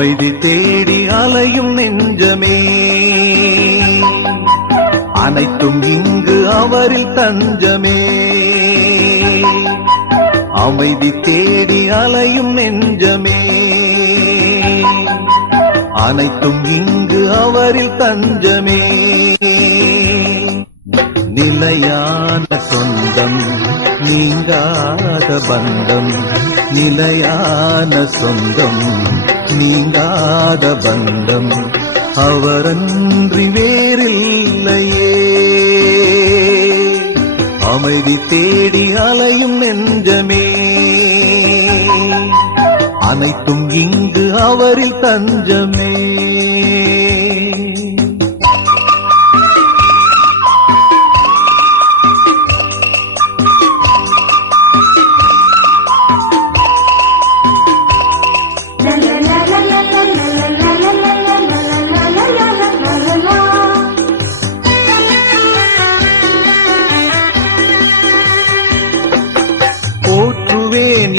அமைதி தேடி அலையும் நெஞ்சமே, அனைத்தும் இங்கு அவரில் தஞ்சமே. அமைதி தேடி அலையும் நெஞ்சமே, அனைத்தும் இங்கு அவரில் தஞ்சமே. நிலையான சொந்தம் நீங்காத பந்தம், நிலையான சொந்தம் நீங்காத பந்தம், அவரன்றி வேறில்லையே. அமைதி தேடி அலையும் நெஞ்சமே, அனைத்தும் இங்கு அவரில் தஞ்சமே.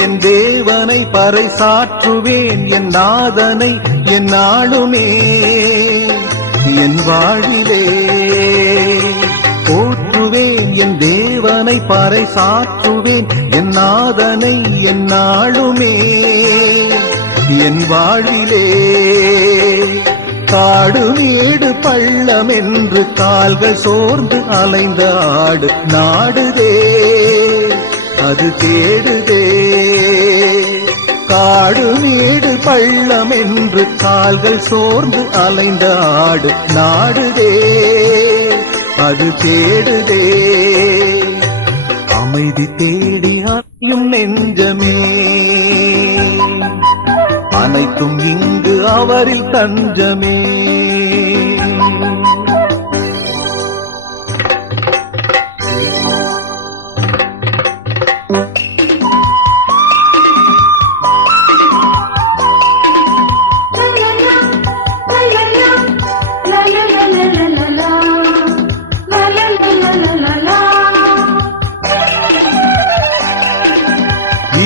என் தேவனை பறைசாற்றுவேன், என் நாதனை என் நாளுமே என் வாழ்விலே. போற்றுவேன் என் தேவனை பறைசாற்றுவேன், என் நாதனை என் நாளுமே என் வாழ்விலே. காடு வீடு பள்ளம் என்று கால்கள் சோர்ந்து அலைந்த ஆடு நாடுதே, அது தேடுதே. காடு வீடு பள்ளம் என்று கால்கள் சோர்ந்து அலைந்த ஆடு நாடுதே, அது தேடுதே. அமைதி தேடி அலையும் நெஞ்சமே, அனைத்தும் இங்கு அவரில் தஞ்சமே.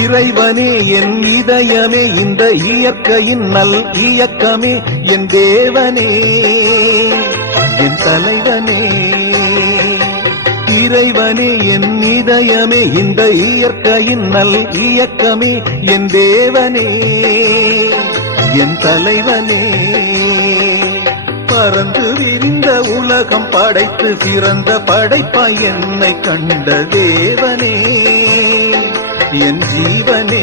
இறைவனே என் இதயமே, இந்த இயற்கையின் நல் இயக்கமே, என் தேவனே என் தலைவனே. இறைவனே என் இதயமே, இந்த இயற்கையின் நல் இயக்கமே, என் தேவனே என் தலைவனே. பறந்து விரிந்த உலகம் படைத்து சிறந்த படைப்பாய் என்னை கண்ட தேவனே என் ஜீவனே.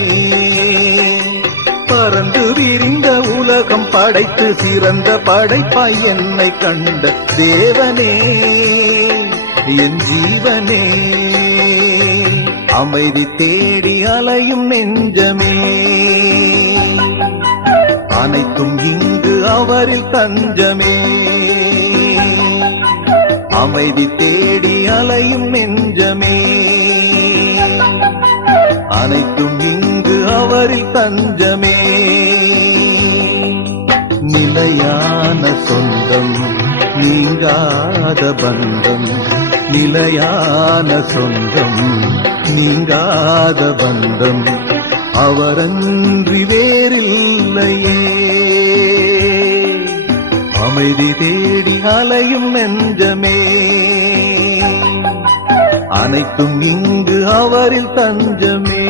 பறந்து விரிந்த உலகம் படைத்து சிறந்த படைப்பாய் என்னை கண்ட தேவனே என் ஜீவனே. அமைதி தேடி அலையும் நெஞ்சமே, அனைத்தும் இங்கு அவரில் தஞ்சமே. அமைதி தேடி அலையும் நெஞ்சமே, அனைத்தும் இங்கு அவரில் தஞ்சமே. நிலையான சொந்தம் நீங்காத பந்தம், நிலையான சொந்தம் நீங்காத பந்தம், அவரன்றி வேறில்லையே. அமைதி தேடி அலையும் நெஞ்சமே, அனைத்தும் இங்கு அவரில் தஞ்சமே.